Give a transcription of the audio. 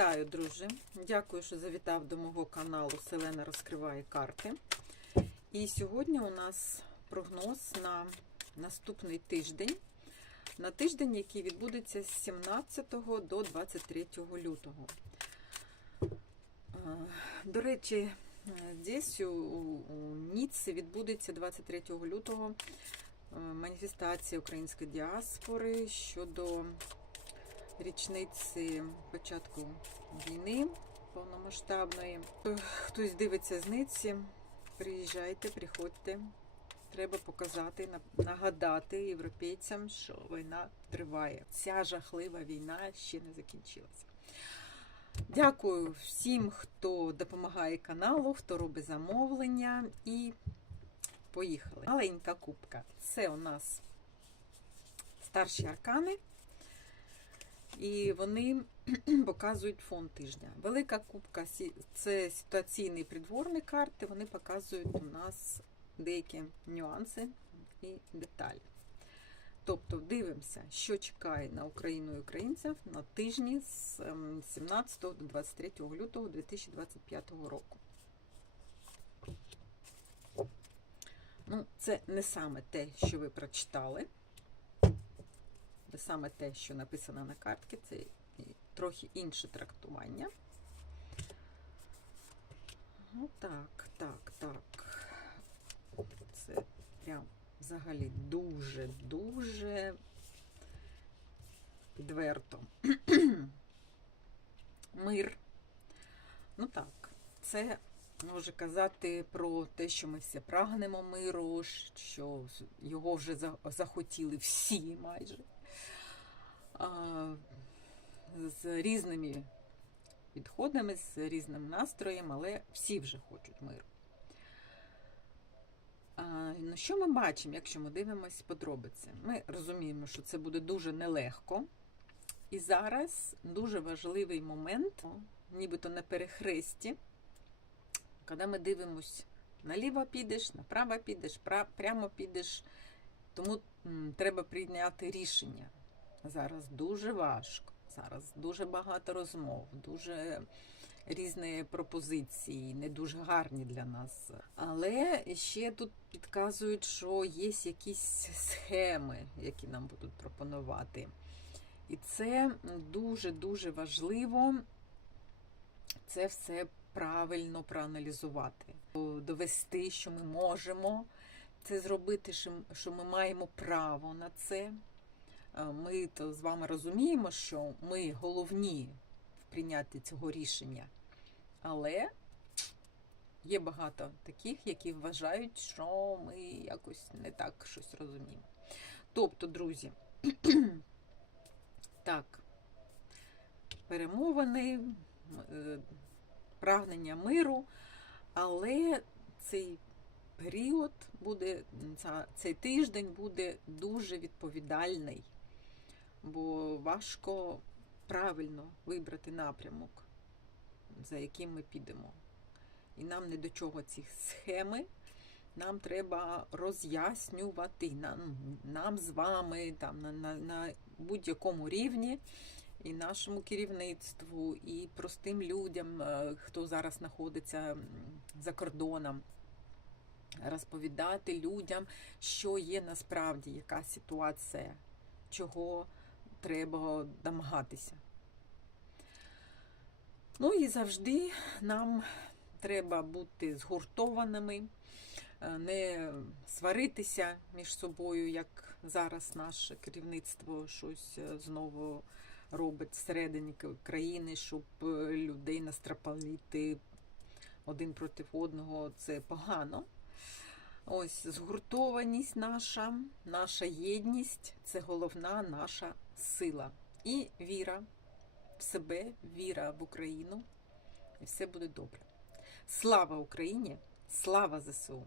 Вітаю, друже! Дякую, що завітав до мого каналу Селена розкриває карти. І сьогодні у нас прогноз на наступний тиждень. На тиждень, який відбудеться з 17 до 23 лютого. Е, До речі, десь у, Ніцці відбудеться 23 лютого е, маніфестація української діаспори щодо річниці початку війни повномасштабної. Е, Хтось дивиться з Ниці, приїжджайте, приходьте. Треба показати, нагадати європейцям, що війна триває. Ця жахлива війна ще не закінчилася. Дякую всім, хто допомагає каналу, хто робить замовлення. І поїхали. Маленька кубка. Це у нас старші аркани. І вони показують фон тижня. Велика кубка це ситуаційний придворні карти. Вони показують у нас деякі нюанси і деталі. Тобто дивимося, що чекає на Україну і українців на тижні з ем, 17 до 23 лютого 2025 року. Ну, це не саме те, що ви прочитали. Саме те, що написано на картці, це трохи інше трактування. Ну так, так, так. Це прям взагалі дуже-дуже відверто. Мир. Ну так, це може казати про те, що ми всі прагнемо миру, що його вже захотіли всі майже. З різними підходами, з різним настроєм, але всі вже хочуть миру. Ну, що ми бачимо, якщо ми дивимося подробиці? Ми розуміємо, що це буде дуже нелегко. І зараз дуже важливий момент, нібито на перехресті, коли ми дивимося, наліво підеш, направо підеш, прямо підеш. Тому треба прийняти рішення. Зараз дуже важко. Зараз дуже багато розмов, дуже різні пропозиції, не дуже гарні для нас. Але ще тут підказують, що є якісь схеми, які нам будуть пропонувати. І це дуже-дуже важливо це все правильно проаналізувати, довести, що ми можемо це зробити, що ми маємо право на це. Е, Ми то з вами розуміємо, що ми головні в прийнятті цього рішення, але є багато таких, які вважають, що ми якось не так щось розуміємо. Тобто, друзі, так, перемовини, е, прагнення миру, але цей період буде, цей тиждень буде дуже відповідальний, бо важко правильно вибрати напрямок, за яким ми підемо. І нам не до чого ці схеми. Нам треба роз'яснювати нам, нам з вами там, на, на, на будь-якому рівні, і нашому керівництву, і простим людям, е, хто зараз знаходиться за кордоном, розповідати людям, що є насправді, яка ситуація, чого треба домагатися. Ну і завжди нам треба бути згуртованими, е, не сваритися між собою, як зараз наше керівництво щось е, знову робить всередині країни, щоб е, людей настропалити один проти одного. Це погано. Ось згуртованість наша, наша єдність це головна наша сила. І віра в себе, віра в Україну, і все буде добре. Слава Україні! Слава ЗСУ!